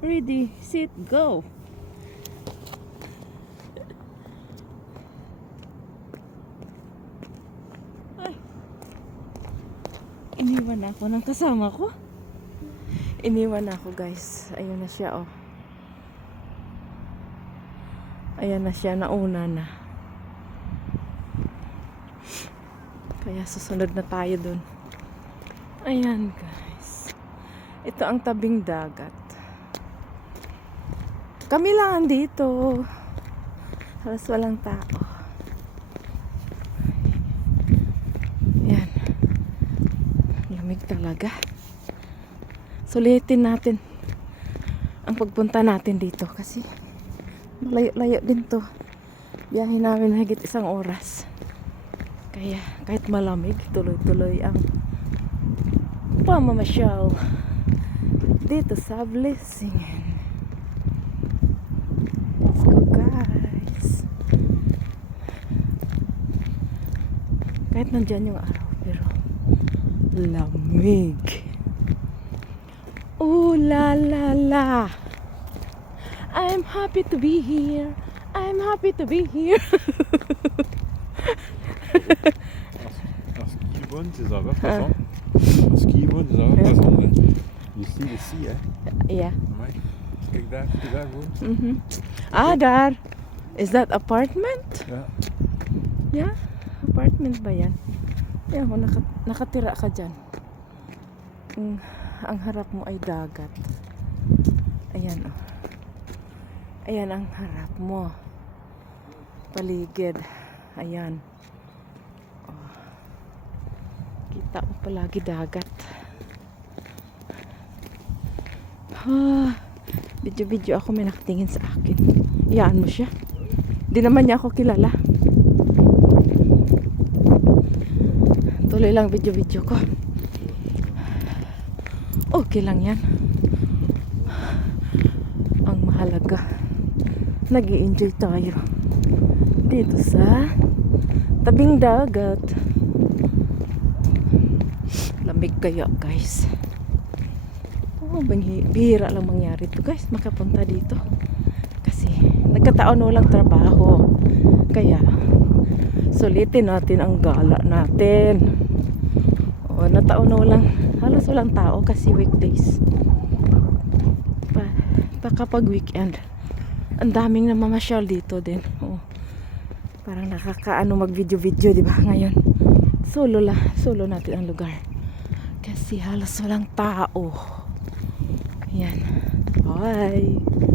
Ready, sit, go. Ay. Iniwan ako ng kasama ko. Iniwan ako guys. Ayun na siya oh. Ayan na siya, nauna na. Kaya susunod na tayo dun. Ayan guys. Ito ang tabing dagat. Kami lang andito. Halos walang tao. Ayan. Lamig talaga. Sulitin natin ang pagpunta natin dito kasi malayo-layo din to. Biyahe namin higit isang oras. Kaya kahit malamig, tuloy-tuloy ang pamamasyal dito sa Blessingen. Kahit nandyan yung araw, pero lamig. Ooh la la la. I'm happy to be here. I'm happy to be here. En skibånd, c'est ça va façon. En skibånd, c'est ça va façon. You see the sea, hè? yeah. Amai. Kijk daar, kijk daar gewoon. Mhm. Ah, daar. Is that apartment? Ja. Yeah. Apartment ba yan? Yeah, kung naka, nakatira ka dyan. Ang, ang harap mo ay dagat. Ayan oh. Ayan ang harap mo. Paligid. Ayan. Oh. Kita mo palagi dagat. Ah, video-video ako may nakatingin sa akin. Iyaan mo siya. Di naman niya ako kilala. Tuloy lang video-video ko. Okay lang yan. Ang mahalaga, nag enjoy tayo. Dito sa tabing dagat. Lamig kaya guys. Oh, bihira lang mangyari to guys, makapunta dito. Kasi nagkataon walang trabaho. Kaya sulitin natin ang gala natin. O, nataon na walang, halos walang tao kasi weekdays. Pa, pa kapag weekend, ang daming namamasyal dito din. O, parang nakakaano mag-video-video, di ba? Ngayon, solo la, solo natin ang lugar. Kasi halos walang tao. Yan. Bye.